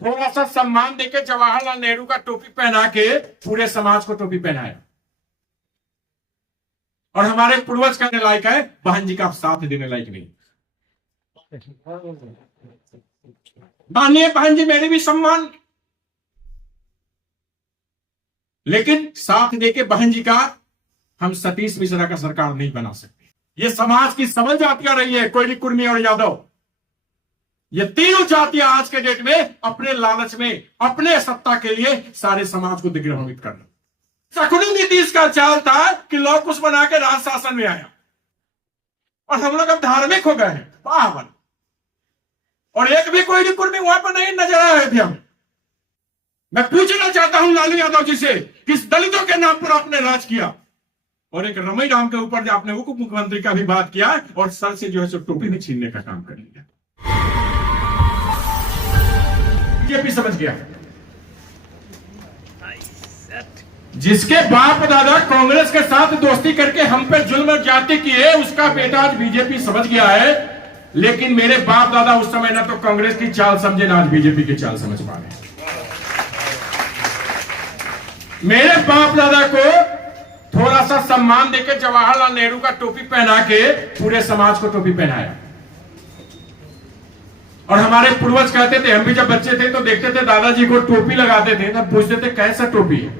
थोड़ा सा सम्मान देके जवाहरलाल नेहरू का टोपी पहना के पूरे समाज को टोपी पहनाया। और हमारे पूर्वज कहने लायक है, बहन जी का साथ देने लायक नहीं। मानिए बहन जी मेरी भी सम्मान, लेकिन साथ देके बहन जी का हम सतीश मिश्रा का सरकार नहीं बना सकते। ये समाज की समझ जातियां रही है, कोयली, कुर्मी और यादव। ये तीनों जातियां आज के डेट में अपने लालच में, अपने सत्ता के लिए सारे समाज को दिग्भ्रमित करना। शकुनी नीतीश का चाल था कि लॉ कुश बना के राज शासन में आया और हम लोग अब धार्मिक हो गए हैं, पावन। और एक भी कोई कुर्मी वहां पर नहीं नजर आ रहे थे हम। मैं पूछना चाहता हूं लालू यादव जी से, किस दलितों के नाम पर आपने राज किया? और एक रमई राम के ऊपर आपने उप मुख्यमंत्री का भी बात किया और सर से जो है सो टोपी भी छीनने का काम कर लिया। बीजेपी समझ गया, जिसके बाप दादा कांग्रेस के साथ दोस्ती करके हम पे जुल्म जाति किए, उसका बेटा आज बीजेपी समझ गया है। लेकिन मेरे बाप दादा उस समय ना तो कांग्रेस की चाल समझे, ना आज बीजेपी की चाल समझ पा रहे। मेरे बाप दादा को थोड़ा सा सम्मान देके जवाहरलाल नेहरू का टोपी पहना के पूरे समाज को टोपी पहनाया। और हमारे पूर्वज कहते थे, हम भी जब बच्चे थे तो देखते थे दादाजी को टोपी लगाते थे, तब पूछते थे कैसा टोपी है,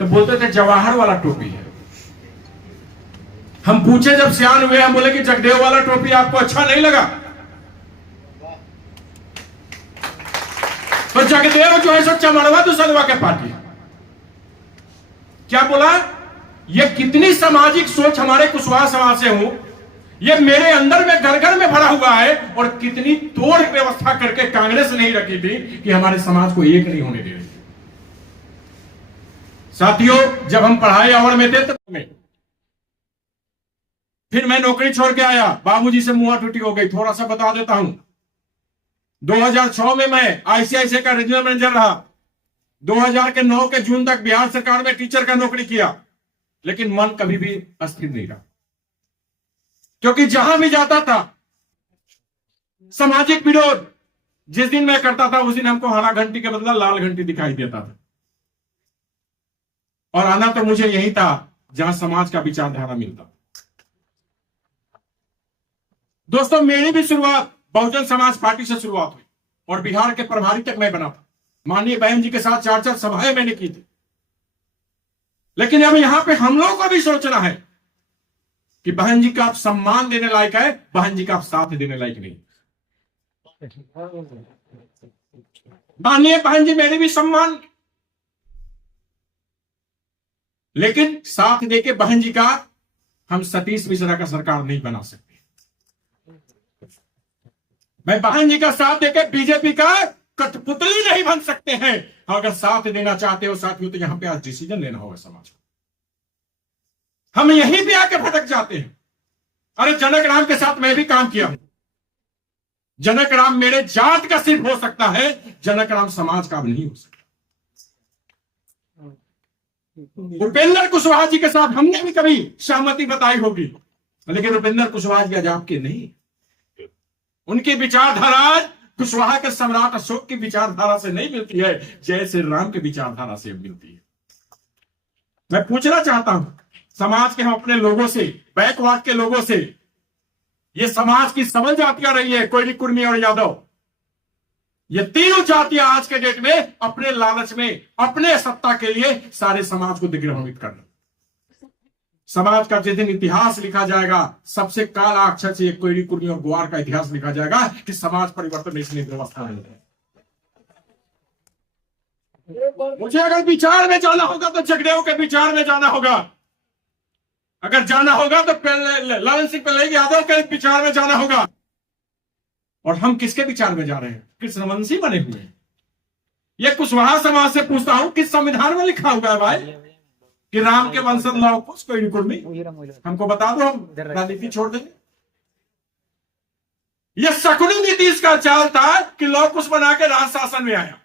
तो बोलते थे जवाहर वाला टोपी है। हम पूछे जब सियान हुए, हम बोले कि जगदेव वाला टोपी आपको अच्छा नहीं लगा? तो जगदेव जो है सो चमड़वा दुसदवा के पार्टी। क्या बोला? ये कितनी सामाजिक सोच हमारे कुशवाहा समाज से हो, ये मेरे अंदर में घर घर में भरा हुआ है। और कितनी तोड़ व्यवस्था करके कांग्रेस नहीं रखी थी कि हमारे समाज को एक नहीं होने दे रही। साथियों, जब हम पढ़ाई आवर में थे तो फिर मैं नौकरी छोड़ के आया, बाबूजी से मुंह टूटी हो गई। थोड़ा सा बता देता हूं, 2006 में मैं आईसीआईसीआई का रीजनल मैनेजर रहा। 2009 के जून तक बिहार सरकार में टीचर का नौकरी किया, लेकिन मन कभी भी अस्थिर नहीं रहा, क्योंकि जहां भी जाता था सामाजिक विरोध। जिस दिन मैं करता था उस दिन हमको हरा घंटी के बदला लाल घंटी दिखाई देता था। और आना तो मुझे यही था जहां समाज का विचारधारा मिलता। दोस्तों, मेरी भी शुरुआत बहुजन समाज पार्टी से शुरुआत हुई और बिहार के प्रभारी तक मैं बना था। माननीय बहन जी के साथ 4 सभाएं मैंने की थी। लेकिन अब यहां पे हम लोगों को भी सोचना है कि बहन जी का आप सम्मान देने लायक है, बहन जी का आप साथ देने लायक नहीं। माननीय बहन जी मेरी भी सम्मान, लेकिन साथ देके बहन जी का हम सतीश मिश्रा का सरकार नहीं बना सकते। मैं बहन जी का साथ देके बीजेपी का कठपुतली नहीं बन सकते हैं। अगर साथ देना चाहते हो साथियों, तो यहां पे आज डिसीजन लेना होगा समाज को। हम यहीं पे आके भटक जाते हैं। अरे जनक राम के साथ मैं भी काम किया हूं। जनक राम मेरे जात का सिर्फ हो सकता है, जनक राम समाज का नहीं हो सकता। उपेंद्र कुशवाहा जी के साथ हमने भी कभी सहमति बताई होगी, लेकिन उपेंद्र कुशवाहा जी आज आपके नहीं। उनकी विचारधारा कुशवाहा के सम्राट अशोक की विचारधारा से नहीं मिलती है, जय श्री राम की विचारधारा से मिलती है। मैं पूछना चाहता हूं समाज के हम अपने लोगों से, बैकवर्ड के लोगों से, ये समाज की समझ जातियां रही है, कोयली, कुर्मी और यादव। ये तीनों जातियां आज के डेट में अपने लालच में, अपने सत्ता के लिए सारे समाज को दिग्भ्रमित करना। समाज का जिस दिन इतिहास लिखा जाएगा, सबसे काला अक्षर से कोयली, कुर्मी और ग्वार का इतिहास लिखा जाएगा कि समाज परिवर्तन इसलिए व्यवस्था नहीं है। मुझे अगर विचार में जाना होगा तो जगदेव के विचार में जाना होगा। अगर जाना होगा तो लालन सिंह पल्लई यादव के विचार में जाना होगा। और हम किसके विचार में जा रहे हैं? कृष्णवंशी बने हुए हैं। ये कुशवाहा समाज से पूछता हूं, किस संविधान में लिखा हुआ है भाई कि राम के वंशज लौ कुछ कोई कुर्मी? हमको बता दो, हम राजनीति छोड़ देंगे। यह शकुनी नीतीश का चाल था कि लौ कुश बना के राज शासन में आया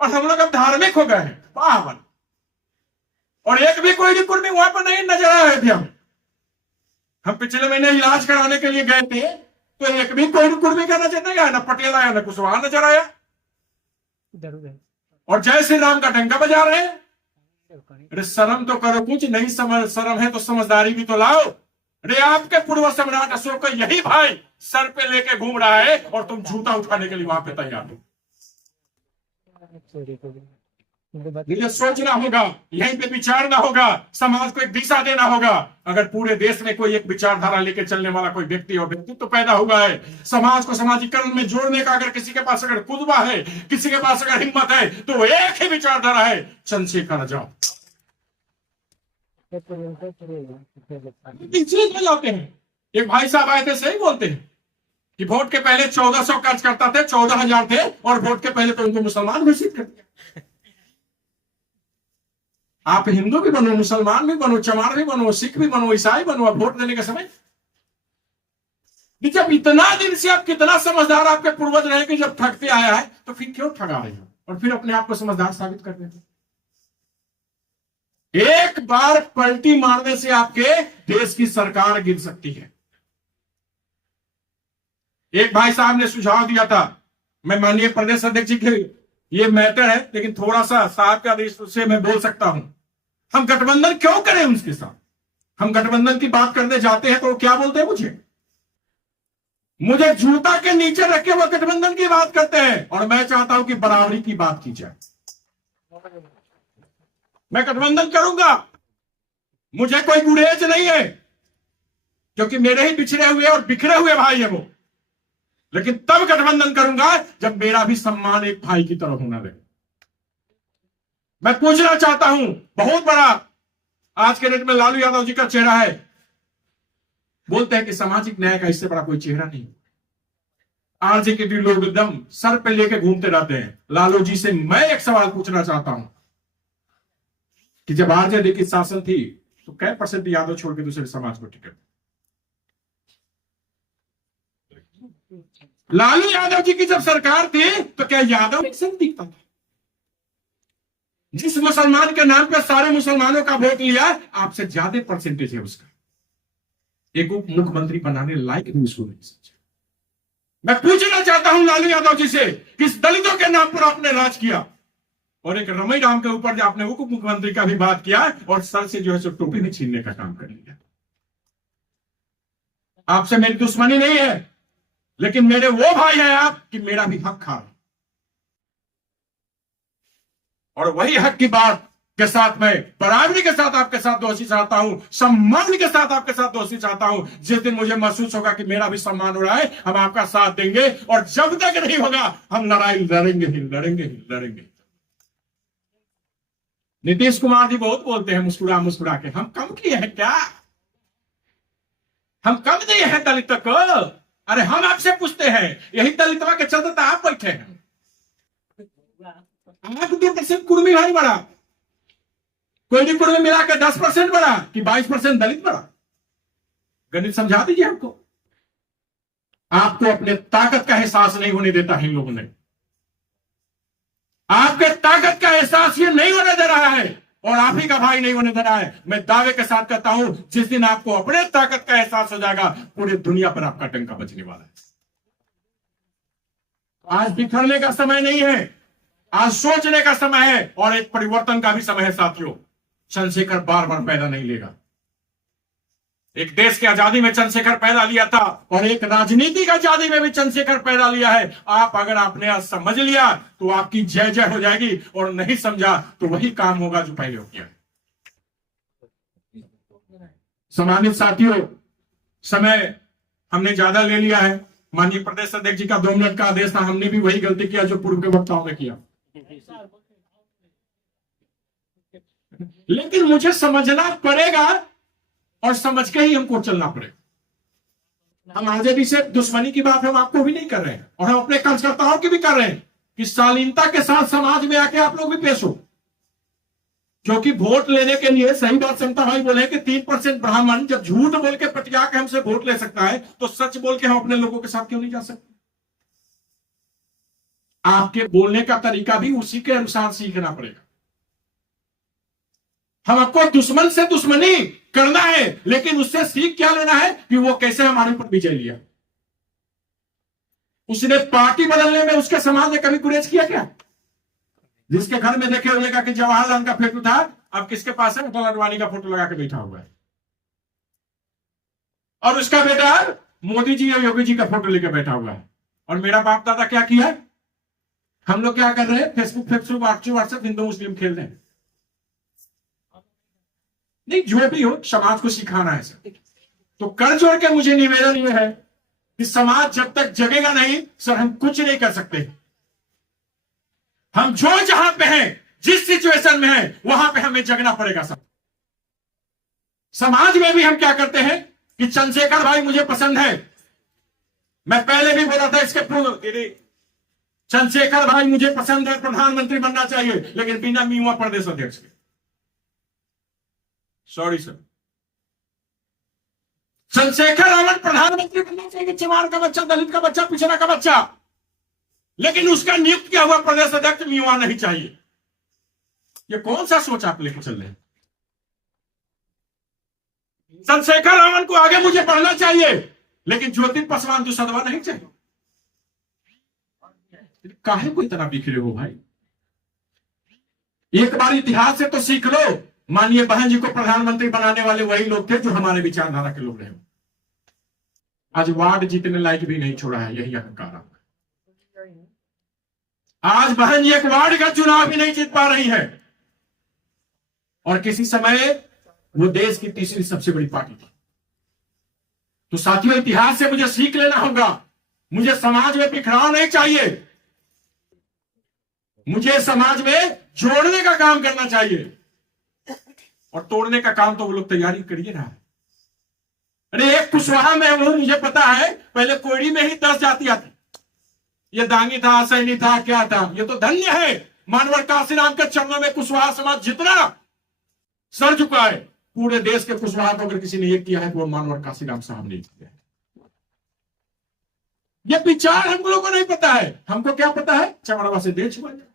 और हम लोग अब धार्मिक हो गए हैं, पावन। और एक भी कोई कुर्मी वहां पर नहीं नजर आ रहे थे हम पिछले महीने इलाज कराने के लिए गए थे, तो एक भी कोई कुर्मी का नजर नहीं आया, ना पटेल आया, ना कुशवाहा नजर आया। और जय श्री राम का डंका बजा रहे हैं। अरे शर्म तो करो, कुछ नहीं समझ, शर्म है तो समझदारी भी तो लाओ। अरे आपके पूर्व सम्राट अशोक का यही भाई सर पे लेके घूम रहा है और तुम जूता उठाने के लिए वहां पे तैयार हो। मुझे सोचना होगा, यहीं पे विचारना होगा, समाज को एक दिशा देना होगा। अगर पूरे देश में कोई एक विचारधारा लेकर चलने वाला कोई व्यक्ति और व्यक्तित्व तो पैदा हुआ है, समाज को समाजीकरण में जोड़ने का अगर किसी के पास अगर कुदबा है, किसी के पास अगर हिम्मत है, तो वो एक ही विचारधारा है, चंद्रशेखर आजाद। जाते हैं, एक भाई साहब आए थे, सही बोलते हैं कि वोट के पहले 1400 खर्च करता थे, 14,000 थे, और वोट के पहले तो उनको मुसलमान घोषित कर दिया। आप हिंदू भी बनो, मुसलमान भी बनो, चमार भी बनो, सिख भी बनो, ईसाई बनो, आप वोट देने के समय जब इतना दिन से आप कितना समझदार आपके पूर्वज रहे कि जब ठगते आया है, तो फिर क्यों ठगा रहे हो और फिर अपने आप को समझदार साबित कर रहे हो। एक बार पलटी मारने से आपके देश की सरकार गिर सकती है। एक भाई साहब ने सुझाव दिया था, मैं माननीय प्रदेश अध्यक्ष जी के, ये मैटर है लेकिन थोड़ा सा साहब के आदेश से मैं बोल सकता हूं, हम गठबंधन क्यों करें उनके साथ। हम गठबंधन की बात करने जाते हैं तो क्या बोलते हैं, मुझे जूता के नीचे रख के वो गठबंधन की बात करते हैं, और मैं चाहता हूं कि बराबरी की बात की जाए। मैं गठबंधन करूंगा, मुझे कोई गुरेज नहीं है, क्योंकि मेरे ही पिछड़े हुए और बिखरे हुए भाई है वो, लेकिन तब गठबंधन करूंगा जब मेरा भी सम्मान एक भाई की तरह होना रहे। मैं पूछना चाहता हूं, बहुत बड़ा आज के डेट में लालू यादव जी का चेहरा है, बोलते हैं कि सामाजिक न्याय का इससे बड़ा कोई चेहरा नहीं। आरजेडी लोग एकदम सर पे लेके घूमते रहते हैं। लालू जी से मैं एक सवाल पूछना चाहता हूं कि जब आरजेडी की शासन थी तो कै % यादव छोड़ के दूसरे समाज को टिकट। लालू यादव जी की जब सरकार थी तो क्या यादव एक संग दिखता था? जिस मुसलमान के नाम पर सारे मुसलमानों का वोट लिया, आपसे ज्यादा परसेंटेज है उसका, एक उप मुख्यमंत्री बनाने लायक भी उसको नहीं समझा। मैं पूछना चाहता हूं लालू यादव जी से, किस दलितों के नाम पर आपने राज किया, और एक रमई राम के ऊपर जो आपने उप मुख्यमंत्री का भी बात किया और सर से जो है सो टोपी भी छीनने का काम कर लिया। आपसे मेरी दुश्मनी नहीं है, लेकिन मेरे वो भाई हैं आप कि मेरा भी हक खा, और वही हक की बात के साथ मैं बराबरी के साथ आपके साथ दोषी चाहता हूं, सम्मान के साथ आपके साथ दोषी चाहता हूं। जिस दिन मुझे महसूस होगा कि मेरा भी सम्मान हो रहा है, हम आपका साथ देंगे, और जब तक नहीं होगा हम लड़ाई लड़ेंगे ही लड़ेंगे ही लड़ेंगे। नीतीश कुमार जी बहुत बोलते हैं मुस्कुरा मुस्कुरा के, हम कम किए हैं क्या? हम कम दिए हैं दलितों को? अरे हम आपसे पूछते हैं, यही दलितों के चलते तो आप बैठे हैं। आप 2% कुर्मी भाई बढ़ा, कोई भी कुर्मी मिला के 10% बढ़ा कि 22% दलित बढ़ा? गणित समझा दीजिए हमको। आपको अपने ताकत का एहसास नहीं होने देता है इन लोगों ने, आपके ताकत का एहसास ये नहीं होने दे रहा है, और आप ही का भाई नहीं होने दे रहा है। मैं दावे के साथ कहता हूं, जिस दिन आपको अपने ताकत का एहसास हो जाएगा, पूरी दुनिया पर आपका डंका बजने वाला है। आज बिखरने का समय नहीं है, आज सोचने का समय है, और एक परिवर्तन का भी समय है साथियों। चंद्रशेखर बार बार पैदा नहीं लेगा। एक देश की आजादी में चंद्रशेखर पैदा लिया था, और एक राजनीति की आजादी में भी चंद्रशेखर पैदा लिया है। आप अगर आपने आज समझ लिया तो आपकी जय जय हो जाएगी, और नहीं समझा तो वही काम होगा जो पहले हो गया। सम्मानित साथियों, समय हमने ज्यादा ले लिया है। माननीय प्रदेश अध्यक्ष जी का 2 मिनट का आदेश था, हमने भी वही गलती किया जो पूर्व के वक्ताओं ने किया। लेकिन मुझे समझना पड़ेगा, और समझ के ही हमको चलना पड़ेगा। हम आजादी से दुश्मनी की बात हम आपको भी नहीं कर रहे हैं, और हम अपने कार्यकर्ताओं की भी कर रहे हैं कि शालीनता के साथ समाज में आके आप लोग भी पेश हो। क्योंकि वोट लेने के लिए, सही बात समता भाई बोले कि 3% ब्राह्मण जब झूठ बोल के पटिया के हमसे वोट ले सकता है, तो सच बोल के हम अपने लोगों के साथ क्यों नहीं जा सकते? आपके बोलने का तरीका भी उसी के अनुसार सीखना पड़ेगा। हम आपको दुश्मन से दुश्मनी करना है, लेकिन उससे सीख क्या लेना है कि वो कैसे हमारे ऊपर विजय लिया। उसने पार्टी बदलने में उसके समाज ने कभी गुरेज किया क्या? जिसके घर में देखे होगा कि जवाहरलाल का फोटो था, अब किसके पास है? अटल अडवाणी का फोटो लगा के बैठा हुआ है, और उसका बेटा मोदी जी और योगी जी का फोटो लेकर बैठा हुआ है। और मेरा बाप दादा क्या किया? हम लोग क्या कर रहे हैं? फेसबुक व्हाट्सएप हिंदू मुस्लिम खेल रहे हैं। नहीं, जो भी हो, समाज को सिखाना है सर। तो कर जोड़ के मुझे निवेदन यह है कि समाज जब तक जगेगा नहीं सर, हम कुछ नहीं कर सकते। हम जो जहां पे हैं, जिस सिचुएशन में हैं, वहां पे हमें जगना पड़ेगा सर। समाज में भी हम क्या करते हैं कि चंद्रशेखर भाई मुझे पसंद है, मैं पहले भी बोला था इसके पूर्व, चंद्रशेखर भाई मुझे पसंद है, प्रधानमंत्री बनना चाहिए, लेकिन बिना मीवा प्रदेश अध्यक्ष के। सॉरी सर, चंद्रशेखर रावण प्रधानमंत्री बनना चाहिए, चमार का बच्चा, दलित का बच्चा, पिछड़ा का बच्चा, लेकिन उसका नियुक्त किया हुआ प्रदेश अध्यक्ष मीवा नहीं चाहिए। ये कौन सा सोच आप लेकर चल रहे हैं? चंद्रशेखर रावण को आगे मुझे बढ़ना चाहिए, लेकिन ज्योति पासवान जो सदवा नहीं चाहिए। काहे को इतना बिखरे हो भाई? एक बार इतिहास से तो सीख लो। माननीय बहन जी को प्रधानमंत्री बनाने वाले वही लोग थे जो हमारे विचारधारा के लोग रहे। आज वार्ड जीतने लायक भी नहीं छोड़ा है, यही अहंकार आपका। आज बहन जी एक वार्ड का चुनाव भी नहीं जीत पा रही है, और किसी समय वो देश की तीसरी सबसे बड़ी पार्टी थी। तो साथियों, इतिहास से मुझे सीख लेना होगा। मुझे समाज में बिखराव नहीं चाहिए, मुझे समाज में जोड़ने का काम करना चाहिए, और तोड़ने का काम तो वो लोग तैयारी करिए रहा है। अरे एक कुशवाहा में वो, मुझे पता है, पहले कोयड़ी में ही 10 जातियां थी। ये दांगी था, सैनी था, क्या था। ये तो धन्य है मानवर काशीराम के चरणों में कुशवाहा समाज जितना सर झुका है। पूरे देश के कुशवाहा को अगर किसी ने ये किया है तो वो मानवर काशीराम साहब ने किया है। ये विचार हम लोगों को नहीं पता है। हमको क्या पता है? चमड़वा से दे छुआ जाए।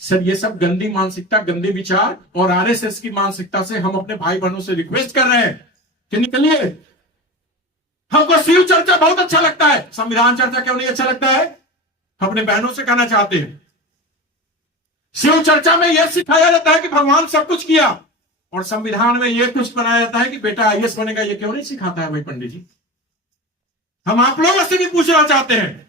सर ये सब गंदी मानसिकता, गंदे विचार और आरएसएस की मानसिकता से हम अपने भाई बहनों से रिक्वेस्ट कर रहे हैं कि निकलिए। हमको शिव चर्चा बहुत अच्छा लगता है, संविधान चर्चा क्यों नहीं अच्छा लगता है? अपने बहनों से कहना चाहते हैं, शिव चर्चा में यह सिखाया जाता है कि भगवान सब कुछ किया, और संविधान में यह कुछ बनाया जाता है कि बेटा आईएएस बनेगा। यह क्यों नहीं सिखाता है भाई पंडित जी? हम आप लोगों से भी पूछना चाहते हैं,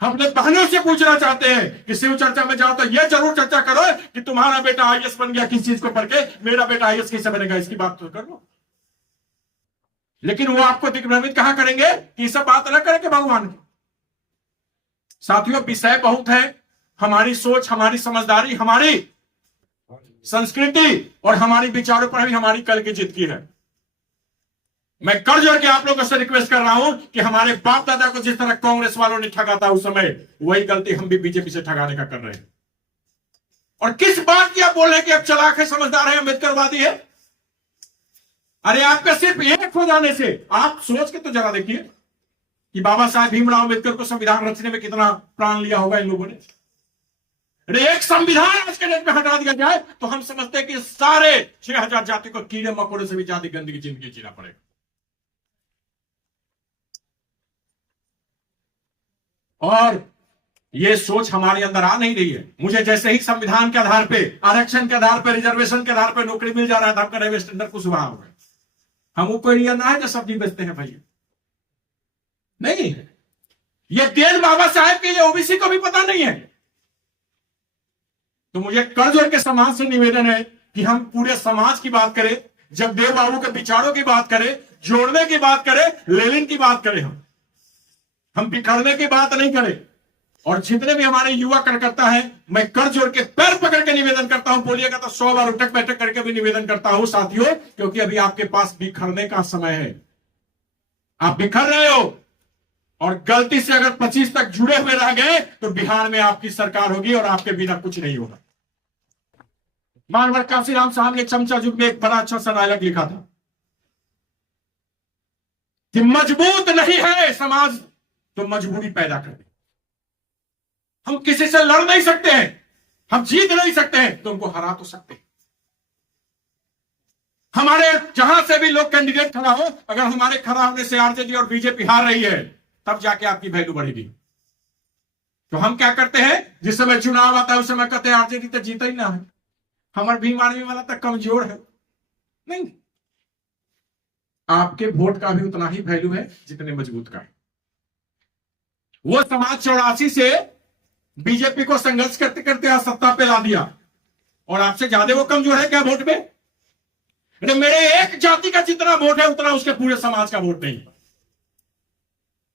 अपने बहनों से पूछना चाहते हैं कि शिव चर्चा में जाओ तो यह जरूर चर्चा करो कि तुम्हारा बेटा आईएएस बन गया किस चीज को पढ़ के, मेरा बेटा आईएएस कैसे बनेगा, इसकी बात तो कर लो। लेकिन वो आपको दिग्भ्रमित कहां करेंगे कि सब बात न करेंगे भगवान की। साथियों, विषय बहुत है। हमारी सोच, हमारी समझदारी, हमारी संस्कृति और हमारी विचारों पर भी हमारी कल की जिद की है। मैं कर जोड़ के आप लोगों से रिक्वेस्ट कर रहा हूं कि हमारे बाप दादा को जिस तरह कांग्रेस वालों ने ठगा था उस समय, वही गलती हम भी बीजेपी से ठगाने का कर रहे हैं। और किस बात की आप बोल रहे हैं कि अब चालाक है, समझदार है, अम्बेडकरवादी है? अरे आपका सिर्फ एक हो जाने से, आप सोच के तो जरा देखिए कि बाबा साहब भीमराव अम्बेडकर को संविधान रचने में कितना प्राण लिया होगा इन लोगों ने। अरे एक संविधान आज के डेट में हटा दिया जाए तो हम समझते हैं कि सारे 6000 जाति को कीड़े मकोड़े से भी ज्यादा गंदगी जिंदगी जीना पड़ेगा। और ये सोच हमारे अंदर आ नहीं रही है। मुझे जैसे ही संविधान के आधार पे, आरक्षण के आधार पे, रिजर्वेशन के आधार पे नौकरी मिल जा रहा है, आपका रेलवे स्टैंडर्ड कुछ हुआ हो गया। हम कोई एरिया ना है जो सब्जी बेचते हैं भैया, नहीं। ये देन बाबा साहेब के लिए ओबीसी को भी पता नहीं है। तो मुझे कर जोड़ के समाज से निवेदन है कि हम पूरे समाज की बात करें, जगदेव बाबू के विचारों की बात करें, जोड़ने की बात करें, लेनिन की बात करें। हम बिखरने की बात नहीं करें। और जितने भी हमारे युवा कार्यकर्ता हैं, मैं कर जोड़ के पैर पकड़ के निवेदन करता हूं, बोलिएगा तो 100 बार उठक बैठक करके भी निवेदन करता हूं साथियों, क्योंकि अभी आपके पास बिखरने का समय है। आप बिखर रहे हो, और गलती से अगर 25 तक जुड़े हुए रह गए तो बिहार में आपकी सरकार होगी और आपके बिना कुछ नहीं होगा। मानवर काशीराम साहब ने चमचा युग में एक बड़ा अच्छा सा डायलॉग लिखा था कि मजबूत नहीं है समाज तो मजबूरी पैदा कर दे। हम किसी से लड़ नहीं सकते हैं, हम जीत नहीं सकते हैं, तो उनको हरा तो सकते हैं। हमारे जहां से भी लोग कैंडिडेट खड़ा हो, अगर हमारे खड़ा होने से आरजेडी और बीजेपी हार रही है, तब जाके आपकी वैल्यू बढ़ेगी। तो हम क्या करते हैं, जिस समय चुनाव आता है उस समय कहते हैं आरजेडी तो जीता ही ना है, हमारे भीम आर्मी वाला तक कमजोर है। नहीं, आपके वोट का भी उतना ही वैल्यू है जितने मजबूत का है। वो समाज 84 से बीजेपी को संघर्ष करते करते आज सत्ता पे ला दिया, और आपसे ज्यादा वो कमजोर है क्या वोट में? मेरे एक जाति का जितना वोट है उतना उसके पूरे समाज का वोट नहीं,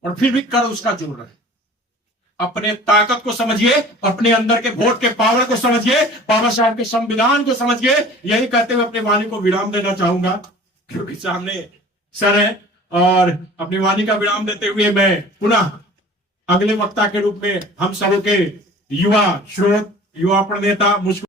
और फिर भी कर उसका जोर रहे। अपने ताकत को समझिए, अपने अंदर के वोट के पावर को समझिए, बाबा साहब के संविधान को समझिए। यही कहते हुए अपनी वाणी को विराम देना चाहूंगा, क्योंकि सामने सर है, और अपनी वाणी का विराम देते हुए मैं पुनः अगले वक्ता के रूप में हम सबों के युवा स्रोत, युवा प्रणेता मुझको